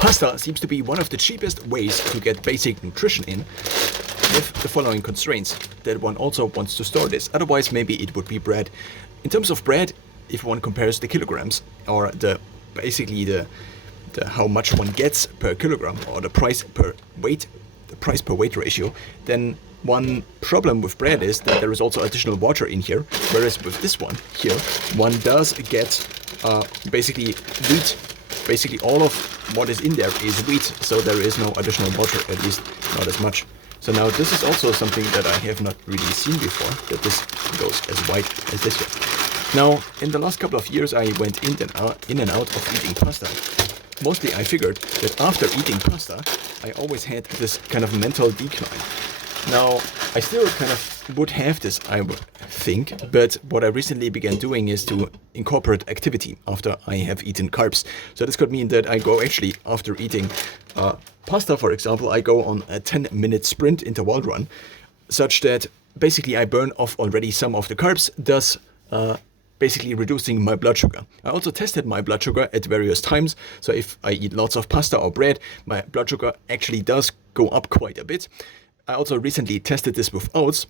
Pasta seems to be one of the cheapest ways to get basic nutrition in, with the following constraints, that one also wants to store this, otherwise maybe it would be bread. In terms of bread, if one compares the kilograms, or basically the how much one gets per kilogram, or the price per weight ratio, then one problem with bread is that there is also additional water in here, whereas with this one here, one does get basically wheat. Basically all of what is in there is wheat, so there is no additional water, at least not as much. So now this is also something that I have not really seen before, that this goes as white as this here. Now, in the last couple of years I went in and out of eating pasta. Mostly I figured that after eating pasta, I always had this kind of mental decline. Now, I still kind of would have this, I would think, but what I recently began doing is to incorporate activity after I have eaten carbs. So this could mean that I go actually, after eating pasta, for example, I go on a 10-minute sprint interval run, such that basically I burn off already some of the carbs, thus basically reducing my blood sugar. I also tested my blood sugar at various times, so if I eat lots of pasta or bread, my blood sugar actually does go up quite a bit. I also recently tested this with oats,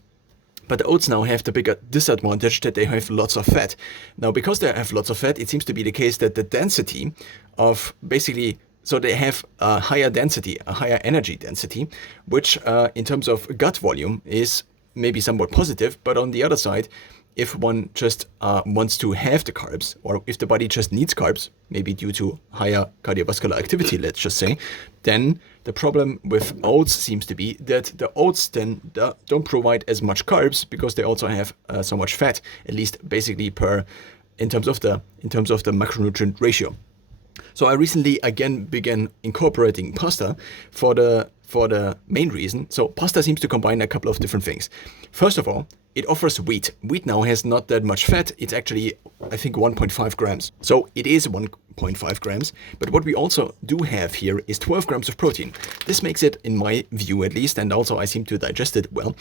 but the oats now have the bigger disadvantage that they have lots of fat. Now, because they have lots of fat, it seems to be the case that the density of basically, so they have a higher density, a higher energy density, which in terms of gut volume is maybe somewhat positive, but on the other side, if one just wants to have the carbs, or if the body just needs carbs, maybe due to higher cardiovascular activity, let's just say, then the problem with oats seems to be that the oats then don't provide as much carbs because they also have so much fat, at least basically in terms of the macronutrient ratio. So I recently again began incorporating pasta for the main reason. So pasta seems to combine a couple of different things. First of all, it offers wheat. Wheat now has not that much fat. It's actually, I think, 1.5 grams. So it is 1.5 grams. But what we also do have here is 12 grams of protein. This makes it, in my view at least, and also I seem to digest it well,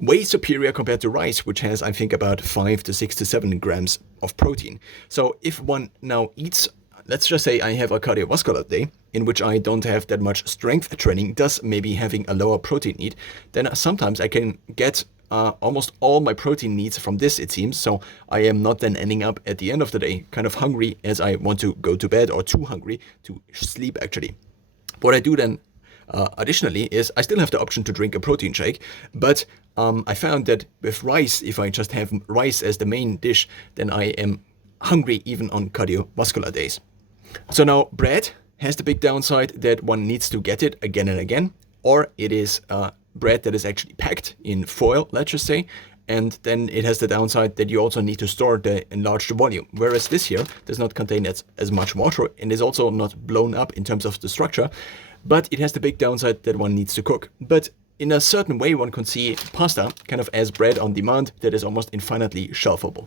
way superior compared to rice, which has, I think, about 5 to 6 to 7 grams of protein. So if one now eats, let's just say I have a cardiovascular day in which I don't have that much strength training, thus maybe having a lower protein need, then sometimes I can get almost all my protein needs from this, it seems. So I am not then ending up at the end of the day kind of hungry as I want to go to bed, or too hungry to sleep actually. What I do then additionally is I still have the option to drink a protein shake, but I found that with rice, if I just have rice as the main dish, then I am hungry even on cardiovascular days. So now bread has the big downside that one needs to get it again and again, or it is bread that is actually packed in foil, let's just say, and then it has the downside that you also need to store the enlarged volume, whereas this here does not contain as much water and is also not blown up in terms of the structure, but it has the big downside that one needs to cook. But in a certain way, one can see pasta kind of as bread on demand that is almost infinitely shelfable.